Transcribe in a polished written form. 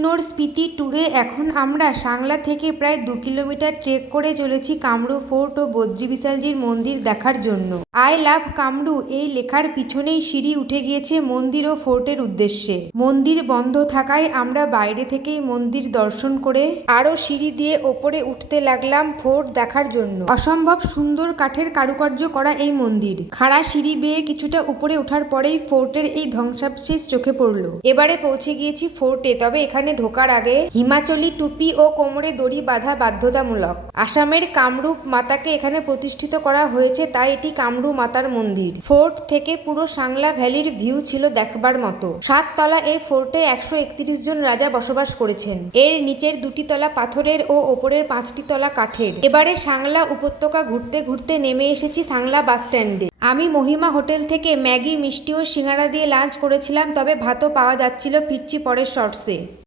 কিন্নর স্পিতি ট্যুরে এখন আমরা সাংলা থেকে প্রায় 2 কিলোমিটার ট্রেক করে চলেছি কামরূ ফোর্ট ও বদ্রী বিশালজির মন্দির দেখার জন্য। আই লাভ কামরূ এই লেখার পিছনেই সিঁড়ি উঠে গিয়েছে মন্দির ও ফোর্টের উদ্দেশ্যে। মন্দির বন্ধ থাকায় আমরা বাইরে থেকেই মন্দির দর্শন করে আরও সিঁড়ি দিয়ে ওপরে উঠতে লাগলাম ফোর্ট দেখার জন্য। অসম্ভব সুন্দর কাঠের কারুকার্য করা এই মন্দির। খাড়া সিঁড়ি বেয়ে কিছুটা উপরে ওঠার পরেই ফোর্টের এই ধ্বংসাবশেষ চোখে পড়ল। এবারে পৌঁছে গিয়েছি ফোর্টে, তবে এখানে ঢোকার আগে হিমাচলি টুপি ও কোমরে দড়ি বাঁধা বাধ্যতামূলক। আসামের কামরূপ মাতাকে এখানে প্রতিষ্ঠিত করা হয়েছে, তাই এটি কামরূপ মাতার মন্দির। ফোর্ট থেকে পুরো সাংলা ভ্যালির ভিউ ছিল দেখবার মতো। 7 তলা এই ফোর্টে 131 জন রাজা বসবাস করেছেন। এর নিচের 2টি তলা পাথরের ও ওপরের 5টি তলা কাঠের। এবারে সাংলা উপত্যকা ঘুরতে ঘুরতে নেমে এসেছি সাংলা বাস স্ট্যান্ডে। আমি মহিমা হোটেল থেকে ম্যাগি, মিষ্টি ও সিঙ্গারা দিয়ে লাঞ্চ করেছিলাম, তবে ভাতও পাওয়া যাচ্ছিল। ফিরছি পরের শর্টসে।